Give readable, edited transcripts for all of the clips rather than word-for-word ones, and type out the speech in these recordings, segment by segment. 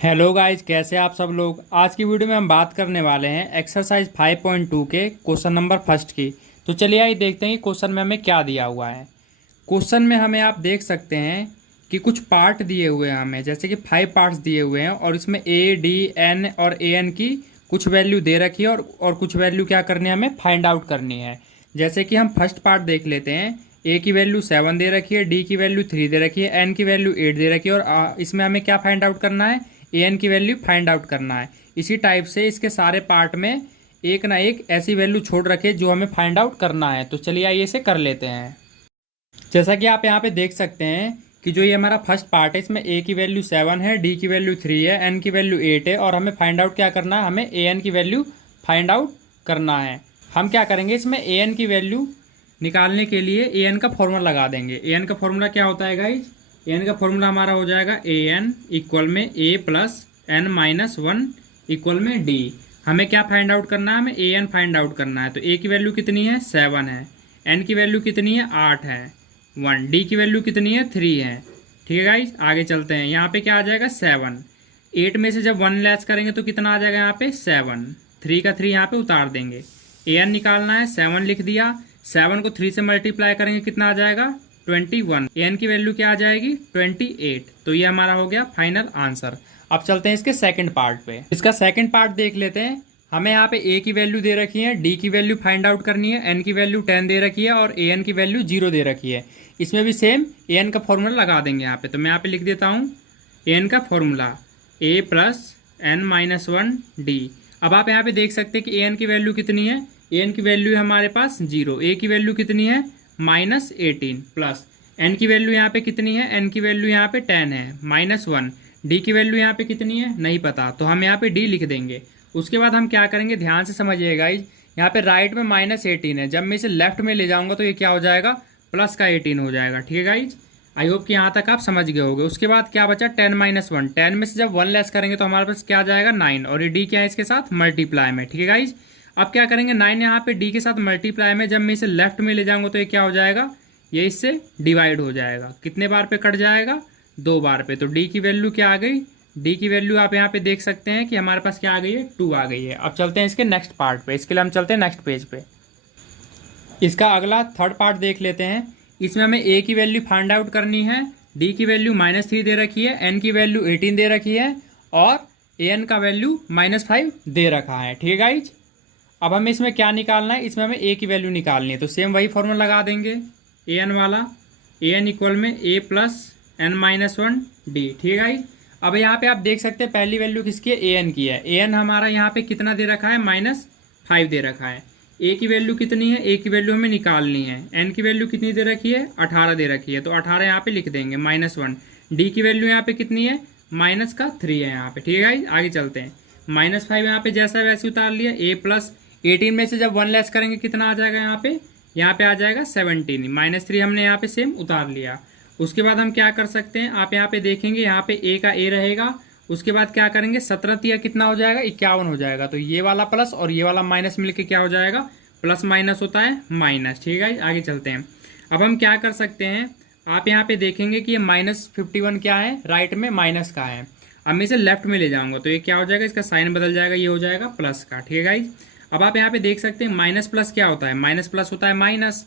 Hello guys, कैसे आप सब लोग। आज की वीडियो में हम बात करने वाले हैं एक्सरसाइज 5.2 के क्वेश्चन नंबर फर्स्ट की। तो चलिए आइए देखते हैं कि क्वेश्चन में हमें क्या दिया हुआ है। क्वेश्चन में हमें आप देख सकते हैं कि कुछ पार्ट दिए हुए हैं हमें, जैसे कि 5 पार्ट्स दिए हुए हैं और इसमें ए डी एन और ए एन की कुछ वैल्यू दे रखी है और कुछ वैल्यू क्या करनी है, हमें फाइंड आउट करनी है। जैसे कि हम फर्स्ट पार्ट देख लेते हैं। ए की वैल्यू 7 दे रखी है, डी की वैल्यू 3 दे रखी है, एन की वैल्यू 8 दे रखी है और इसमें हमें क्या फाइंड आउट करना है, ए एन की वैल्यू फाइंड आउट करना है। इसी टाइप से इसके सारे पार्ट में एक ना एक ऐसी वैल्यू छोड़ रखे जो हमें फाइंड आउट करना है। तो चलिए आइए इसे कर लेते हैं। जैसा कि आप यहाँ पे देख सकते हैं कि जो ये हमारा फर्स्ट पार्ट है, इसमें ए की वैल्यू 7 है, डी की वैल्यू 3 है, एन की वैल्यू 8 है और हमें फाइंड आउट क्या करना है, हमें ए एन की वैल्यू फाइंड आउट करना है। हम क्या करेंगे, इसमें ए एन की वैल्यू निकालने के लिए ए एन का फॉर्मूला लगा देंगे। ए एन का फॉर्मूला क्या होता है गाइज, ए एन का फॉर्मूला हमारा हो जाएगा ए एन इक्वल में ए प्लस एन माइनस 1 इक्वल में डी। हमें क्या फाइंड आउट करना है, हमें ए एन फाइंड आउट करना है। तो ए की वैल्यू कितनी है, 7 है, एन की वैल्यू कितनी है, 8 है, 1, डी की वैल्यू कितनी है, 3 है। ठीक है गाइज, आगे चलते हैं। यहाँ पे क्या आ जाएगा, 7। 8 में से जब 1 लेस करेंगे तो कितना आ जाएगा, यहाँ पे 7। 3 का 3 यहाँ पे उतार देंगे। ए एन निकालना है, 7 लिख दिया। 7 को 3 से मल्टीप्लाई करेंगे, कितना आ जाएगा, 21। ए एन की वैल्यू क्या आ जाएगी, 28। तो ये हमारा हो गया फाइनल आंसर। अब चलते हैं इसके सेकंड पार्ट पे। इसका सेकंड पार्ट देख लेते हैं। हमें यहाँ पे ए की वैल्यू दे रखी है, डी की वैल्यू फाइंड आउट करनी है, एन की वैल्यू 10 दे रखी है और ए एन की वैल्यू 0 दे रखी है। इसमें भी सेम ए एन का फॉर्मूला लगा देंगे यहाँ पे। तो मैं यहाँ पे लिख देता हूँ ए एन का फॉर्मूला ए प्लस एन माइनस 1 डी। अब आप यहाँ पे देख सकते हैं कि ए एन की वैल्यू कितनी है, ए एन की वैल्यू है हमारे पास 0, ए की वैल्यू कितनी है, -18 प्लस एन की वैल्यू यहाँ पे कितनी है, एन की वैल्यू यहाँ पे 10 है, -1। डी की वैल्यू यहाँ पे कितनी है, नहीं पता, तो हम यहाँ पे डी लिख देंगे। उसके बाद हम क्या करेंगे, ध्यान से समझिएगा। यहाँ पे राइट में -18 है, जब मैं इसे लेफ्ट में ले जाऊंगा तो ये क्या हो जाएगा, प्लस का 18 हो जाएगा। ठीक है गाइज, आई होप कि यहाँ तक आप समझ गए होंगे। उसके बाद क्या बचा, 10 - 1। 10 में से जब 1 लेस करेंगे तो हमारे पास क्या आ जाएगा, 9 और ये डी क्या है, इसके साथ मल्टीप्लाई में। ठीक है गाइज, अब क्या करेंगे, 9 यहाँ पे डी के साथ मल्टीप्लाई में, जब मैं इसे लेफ्ट में ले जाऊंगा तो ये क्या हो जाएगा, ये इससे डिवाइड हो जाएगा। कितने बार पे कट जाएगा, 2 बार पे। तो डी की वैल्यू क्या आ गई, डी की वैल्यू आप यहाँ पे देख सकते हैं कि हमारे पास क्या आ गई है, 2 आ गई है। अब चलते हैं इसके नेक्स्ट पार्ट पे। इसके लिए हम चलते हैं नेक्स्ट पेज पे। इसका अगला थर्ड पार्ट देख लेते हैं। इसमें हमें ए की वैल्यू फाइंड आउट करनी है, डी की वैल्यू -3 दे रखी है, एन की वैल्यू 18 दे रखी है और ए एन का वैल्यू -5 दे रखा है। ठीक है गाइज, अब हमें इसमें क्या निकालना है, इसमें हमें ए की वैल्यू निकालनी है। तो सेम वही फॉर्मूला लगा देंगे ए एन वाला, ए एन इक्वल में ए प्लस एन माइनस 1 डी। ठीक है गाइज, अब यहाँ पे आप देख सकते हैं पहली वैल्यू किसकी है, ए एन की है। ए एन हमारा यहाँ पे कितना दे रखा है, -5 दे रखा है। ए की वैल्यू कितनी है, ए की वैल्यू हमें निकालनी है। एन की वैल्यू कितनी दे रखी है, 18 दे रखी है, तो 18 यहाँ पे लिख देंगे, -1। डी की वैल्यू यहाँ पे कितनी है, -3 है यहाँ पे। ठीक है गाइज, आगे चलते हैं। -5 यहाँ पे जैसा वैसे उतार लिया। ए प्लस 18 में से जब 1 लेस करेंगे कितना आ जाएगा, यहाँ पे आ जाएगा 17। -3 हमने यहाँ पे सेम उतार लिया। उसके बाद हम क्या कर सकते हैं, आप यहाँ पे देखेंगे, यहाँ पे ए का ए रहेगा। उसके बाद क्या करेंगे, 17 कितना हो जाएगा, 51 हो जाएगा। तो ये वाला प्लस और ये वाला माइनस मिलके क्या हो जाएगा, प्लस माइनस होता है माइनस। ठीक है, आगे चलते हैं। अब हम क्या कर सकते हैं, आप यहाँ पे देखेंगे कि ये -51 क्या है, राइट में माइनस का है। अब मैं इसे लेफ्ट में ले जाऊंगा तो ये क्या हो जाएगा, इसका साइन बदल जाएगा, ये हो जाएगा प्लस का। ठीक है गाइज, अब आप यहाँ पे देख सकते हैं माइनस प्लस क्या होता है, माइनस प्लस होता है माइनस,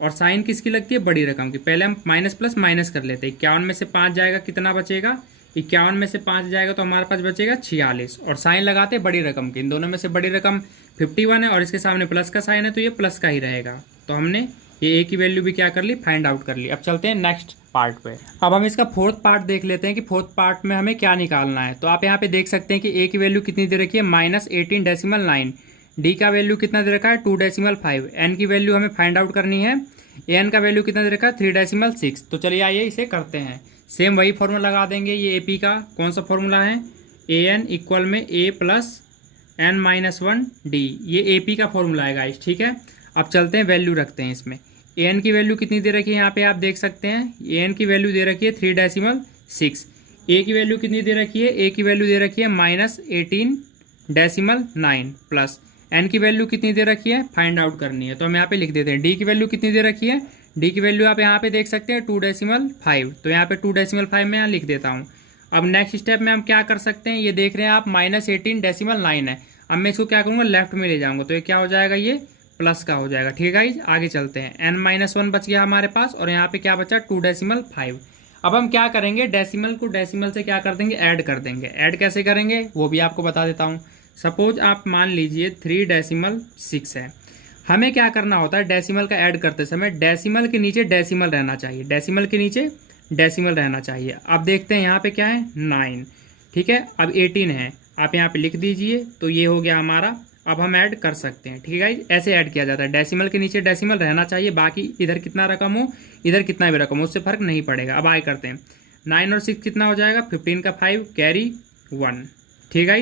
और साइन किसकी लगती है, बड़ी रकम की। पहले हम माइनस प्लस माइनस कर लेते हैं। 51 में से 5 जाएगा, कितना बचेगा, 51 में से 5 जाएगा तो हमारे पास बचेगा 46। और साइन लगाते हैं बड़ी रकम की। इन दोनों में से बड़ी रकम 51 है और इसके सामने प्लस का साइन है, तो ये प्लस का ही रहेगा। तो हमने ये ए की वैल्यू भी क्या कर ली, फाइंड आउट कर ली। अब चलते हैं नेक्स्ट पार्ट पे। अब हम इसका फोर्थ पार्ट देख लेते हैं कि फोर्थ पार्ट में हमें क्या निकालना है। तो आप यहाँ पे देख सकते हैं कि ए की वैल्यू कितनी दे रखी है, -18.9। डी का वैल्यू कितना दे रखा है, 2.5। एन की वैल्यू हमें फाइंड आउट करनी है। ए एन का वैल्यू कितना दे रखा है, 3.6। तो चलिए आइए इसे करते हैं। सेम वही फॉर्मूला लगा देंगे। ये ए पी का कौन सा फॉर्मूला है, ए एन इक्वल में ए प्लस एन माइनस 1 डी। ये ए पी का फॉर्मूला है गाइस। ठीक है, अब चलते हैं, वैल्यू रखते हैं इसमें। ए एन की वैल्यू कितनी दे रखी है, यहाँ पे आप देख सकते हैं ए एन की वैल्यू दे रखी है 3.6। ए की वैल्यू कितनी दे रखी है, ए की वैल्यू दे रखी है -18.9 प्लस एन की वैल्यू कितनी दे रखी है, फाइंड आउट करनी है। तो हम यहाँ पे लिख देते हैं डी की वैल्यू कितनी दे रखी है, डी की वैल्यू आप यहाँ पे देख सकते हैं 2.5। तो यहाँ पे 2.5 मैं यहाँ लिख देता हूँ। अब नेक्स्ट स्टेप में हम क्या कर सकते हैं, ये देख रहे हैं आप -18.9 है। अब मैं इसको क्या करूँगा, लेफ्ट में ले जाऊँगा, तो ये क्या हो जाएगा, ये प्लस का हो जाएगा। ठीक है गाइज, आगे चलते हैं। n-1 बच गया हमारे पास और यहाँ पे क्या बचा 2.5। अब हम क्या करेंगे, डेसिमल को डेसिमल से क्या कर देंगे, ऐड कर देंगे। ऐड कैसे करेंगे वो भी आपको बता देता हूँ। सपोज आप मान लीजिए 3.6 है। हमें क्या करना होता है, डेसिमल का ऐड करते समय डेसिमल के नीचे डेसिमल रहना चाहिए, डेसिमल के नीचे डेसिमल रहना चाहिए। अब देखते हैं यहाँ पे क्या है, 9। ठीक है, अब 18 है, आप यहाँ पे लिख दीजिए, तो ये हो गया हमारा। अब हम ऐड कर सकते हैं। ठीक है, ऐसे ऐड किया जाता है, डेसिमल के नीचे डेसिमल रहना चाहिए, बाकी इधर कितना रकम हो इधर कितना भी रकम हो उससे फर्क नहीं पड़ेगा। अब आगे करते हैं, 9 और 6 कितना हो जाएगा, 15 का 5 कैरी 1। ठीक है,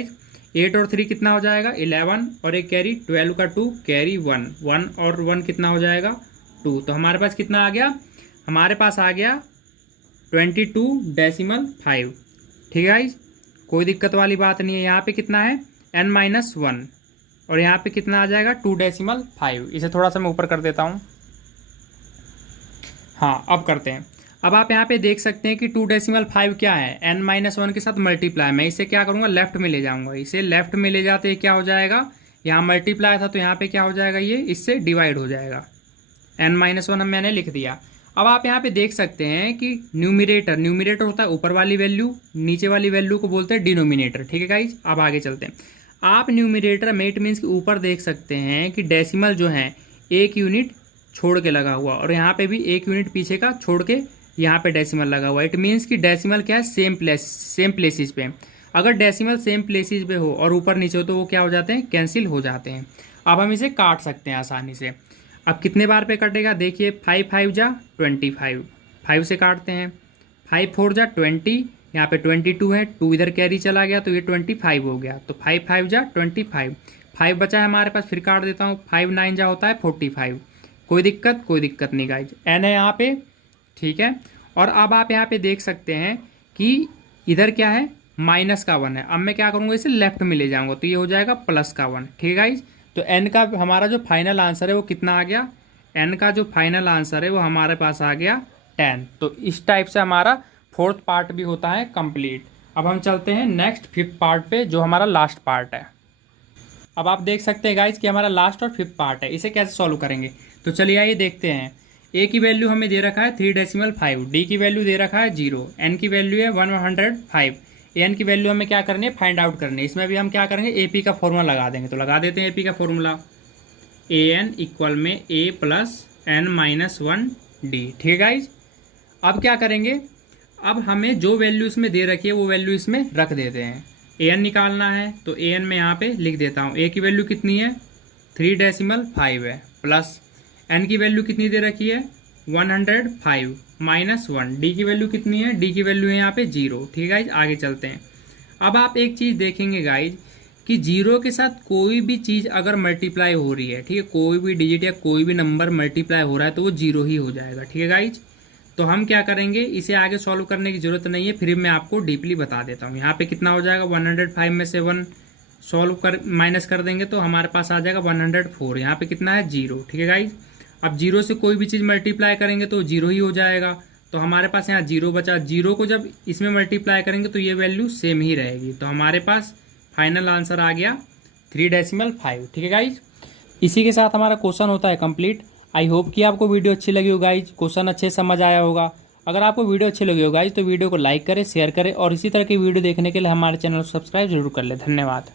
8 और 3 कितना हो जाएगा, 11 और एक कैरी 12 का 2 कैरी 1। 1 और 1 कितना हो जाएगा, 2। तो हमारे पास कितना आ गया, हमारे पास आ गया 22.5। ठीक है, कोई दिक्कत वाली बात नहीं है। यहाँ पे कितना है, n-1 और यहाँ पे कितना आ जाएगा 2.5। इसे थोड़ा सा मैं ऊपर कर देता हूँ। हाँ, अब करते हैं। अब आप यहाँ पे देख सकते हैं कि 2.5 क्या है, n-1 के साथ मल्टीप्लाई। मैं इसे क्या करूँगा, लेफ्ट में ले जाऊँगा। इसे लेफ्ट में ले जाते क्या हो जाएगा, यहाँ मल्टीप्लाई था तो यहाँ पे क्या हो जाएगा, ये इससे डिवाइड हो जाएगा। n-1 हम मैंने लिख दिया। अब आप यहाँ पे देख सकते हैं कि न्यूमिरेटर होता है ऊपर वाली वैल्यू, नीचे वाली वैल्यू को बोलते हैं डिनोमिनेटर। ठीक है गाइज, अब आगे चलते हैं। आप न्यूमिरेटर में इट मीन्स के ऊपर देख सकते हैं कि डेसिमल जो है 1 यूनिट छोड़ के लगा हुआ, और यहाँ पे भी 1 यूनिट पीछे का छोड़ के यहाँ पे डेसिमल लगा हुआ। इट मीन्स कि डेसिमल क्या है, सेम प्लेसेस पे। अगर डेसिमल सेम प्लेसेस पे हो और ऊपर नीचे हो तो वो क्या हो जाते हैं, कैंसिल हो जाते हैं। अब हम इसे काट सकते हैं आसानी से। अब कितने बार पे कटेगा, देखिए 5 5 जा 25, 5 से काटते हैं। 5 4 जा 20, यहाँ पे 22 है, 2 इधर कैरी चला गया तो ये 25 हो गया। तो 5 5 जा 25, 5 बचा है हमारे पास, फिर काट देता हूँ। 5 9 जा होता है 45। कोई दिक्कत नहीं गाइज, n है यहाँ पे। ठीक है, और अब आप यहाँ पे देख सकते हैं कि इधर क्या है, -1 है। अब मैं क्या करूँगा, इसे लेफ्ट में ले जाऊँगा तो ये हो जाएगा +1। ठीक है गाइज, तो n का हमारा जो फाइनल आंसर है वो कितना आ गया, n का जो फाइनल आंसर है वो हमारे पास आ गया 10। तो इस टाइप से हमारा 4th पार्ट भी होता है कंप्लीट। अब हम चलते हैं नेक्स्ट 5th पार्ट पे, जो हमारा लास्ट पार्ट है। अब आप देख सकते हैं गाइज कि हमारा लास्ट और 5th पार्ट है। इसे कैसे सॉल्व करेंगे, तो चलिए आइए देखते हैं। a की वैल्यू हमें दे रखा है 3.5, d की वैल्यू दे रखा है 0, n की वैल्यू है 105, an की वैल्यू हमें क्या करनी है, फाइंड आउट करनी है। इसमें भी हम क्या करेंगे, AP का फॉर्मूला लगा देंगे। तो लगा देते हैं AP का फॉर्मूला, an इक्वल में a + n-1d। ठीक है गाइज, अब क्या करेंगे, अब हमें जो वैल्यू इसमें दे रखी है वो वैल्यू इसमें रख देते हैं। an निकालना है तो an में यहाँ पे लिख देता हूँ। a की वैल्यू कितनी है, 3.5 है, प्लस n की वैल्यू कितनी दे रखी है 105 -1, d की वैल्यू कितनी है, d की वैल्यू है यहाँ पे 0। ठीक है गाइज, आगे चलते हैं। अब आप एक चीज़ देखेंगे गाइज कि 0 के साथ कोई भी चीज़ अगर मल्टीप्लाई हो रही है, ठीक है, कोई भी डिजिट या कोई भी नंबर मल्टीप्लाई हो रहा है तो वो 0 ही हो जाएगा। ठीक है गाइज, तो हम क्या करेंगे, इसे आगे सॉल्व करने की जरूरत नहीं है, फिर मैं आपको डीपली बता देता हूँ। यहाँ पे कितना हो जाएगा, 105 में से 1 सॉल्व कर माइनस कर देंगे तो हमारे पास आ जाएगा 104। यहाँ पे कितना है 0। ठीक है गाइज, अब 0 से कोई भी चीज़ मल्टीप्लाई करेंगे तो 0 ही हो जाएगा। तो हमारे पास यहाँ 0 बचा, 0 को जब इसमें मल्टीप्लाई करेंगे तो ये वैल्यू सेम ही रहेगी। तो हमारे पास फाइनल आंसर आ गया 3.5। ठीक है गाइज, इसी के साथ हमारा क्वेश्चन होता है कंप्लीट। आई होप कि आपको वीडियो अच्छी लगी हो गाइज, क्वेश्चन अच्छे समझ आया होगा। अगर आपको वीडियो अच्छी लगी हो गाइज तो वीडियो को लाइक करें, शेयर करें और इसी तरह की वीडियो देखने के लिए हमारे चैनल को सब्सक्राइब जरूर कर ले। धन्यवाद।